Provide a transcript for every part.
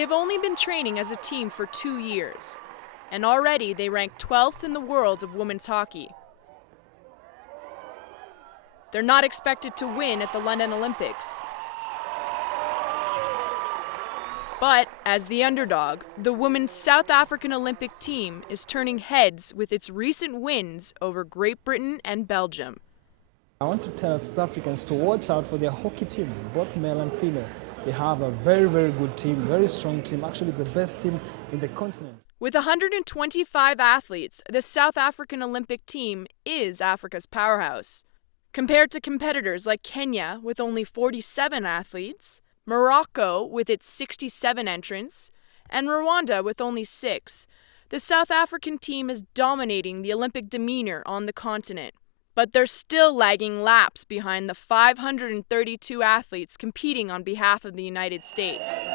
They have only been training as a team for 2 years, and already they rank 12th in the world of women's hockey. They're not expected to win at the London Olympics. But as the underdog, the women's South African Olympic team is turning heads with its recent wins over Great Britain and Belgium. I want to tell South Africans to watch out for their hockey team, both male and female. They have a very, very good team, very strong team, actually the best team in the continent. With 125 athletes, the South African Olympic team is Africa's powerhouse. Compared to competitors like Kenya with only 47 athletes, Morocco with its 67 entrants, and Rwanda with only 6, the South African team is dominating the Olympic demeanor on the continent. But they're still lagging laps behind the 532 athletes competing on behalf of the United States.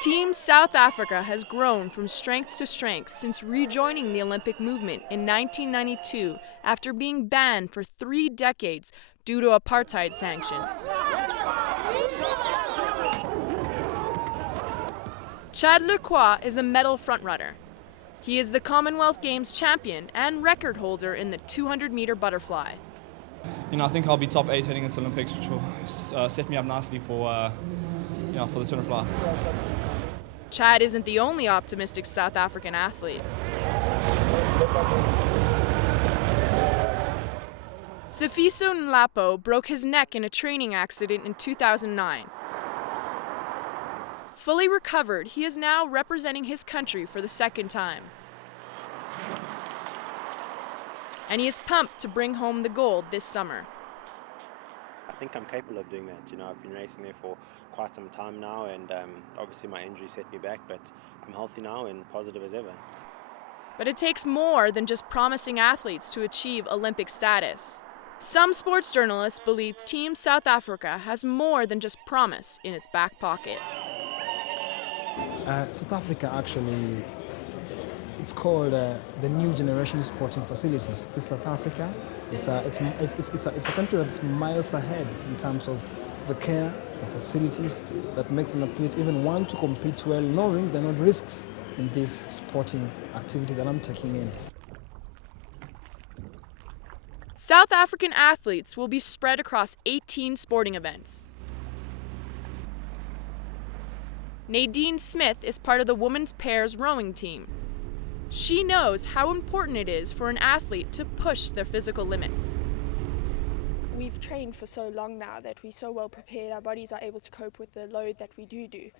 Team South Africa has grown from strength to strength since rejoining the Olympic movement in 1992 after being banned for 3 decades due to apartheid sanctions. Chad Lacroix is a medal frontrunner. He is the Commonwealth Games champion and record holder in the 200-meter butterfly. I think I'll be top 8 heading into Olympics, which will set me up nicely for the 200 fly. Chad isn't the only optimistic South African athlete. Sifiso Nlapo broke his neck in a training accident in 2009. Fully recovered, he is now representing his country for the 2nd time. And he is pumped to bring home the gold this summer. I think I'm capable of doing that. I've been racing there for quite some time now, and obviously my injury set me back, but I'm healthy now and positive as ever. But it takes more than just promising athletes to achieve Olympic status. Some sports journalists believe Team South Africa has more than just promise in its back pocket. South Africa actually, it's called the New Generation Sporting Facilities. It's South Africa. It's a country that's miles ahead in terms of the care, the facilities that makes an athlete even want to compete well, knowing there are no risks in this sporting activity that I'm taking in. South African athletes will be spread across 18 sporting events. Nadine Smith is part of the women's pairs rowing team. She knows how important it is for an athlete to push their physical limits. We've trained for so long now that we're so well prepared, our bodies are able to cope with the load that we do.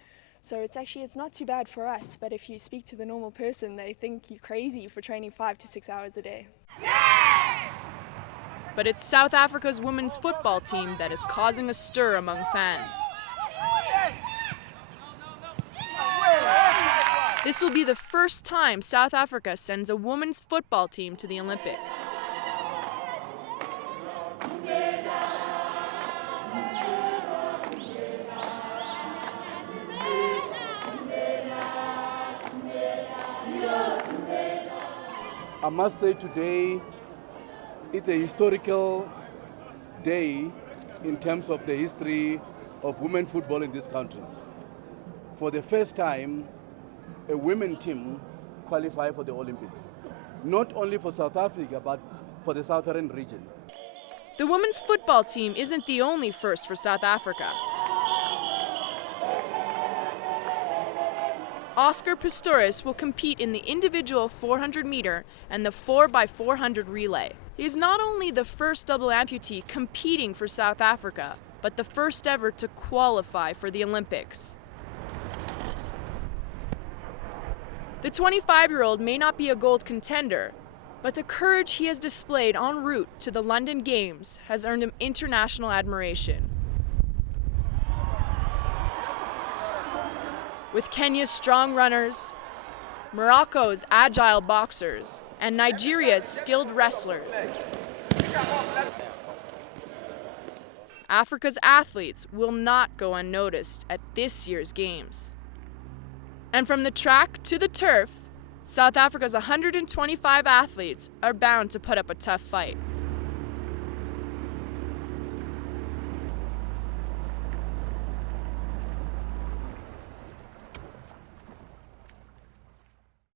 So it's not too bad for us, but if you speak to the normal person, they think you're crazy for training 5 to 6 hours a day. Yeah! But it's South Africa's women's football team that is causing a stir among fans. This will be the first time South Africa sends a women's football team to the Olympics. I must say today it's a historical day in terms of the history of women football in this country. For the first time, a women team qualify for the Olympics. Not only for South Africa, but for the southern region. The women's football team isn't the only first for South Africa. Oscar Pistorius will compete in the individual 400-meter and the 4x400 relay. He is not only the first double amputee competing for South Africa, but the first ever to qualify for the Olympics. The 25-year-old may not be a gold contender, but the courage he has displayed en route to the London Games has earned him international admiration. With Kenya's strong runners, Morocco's agile boxers, and Nigeria's skilled wrestlers, Africa's athletes will not go unnoticed at this year's Games. And from the track to the turf, South Africa's 125 athletes are bound to put up a tough fight.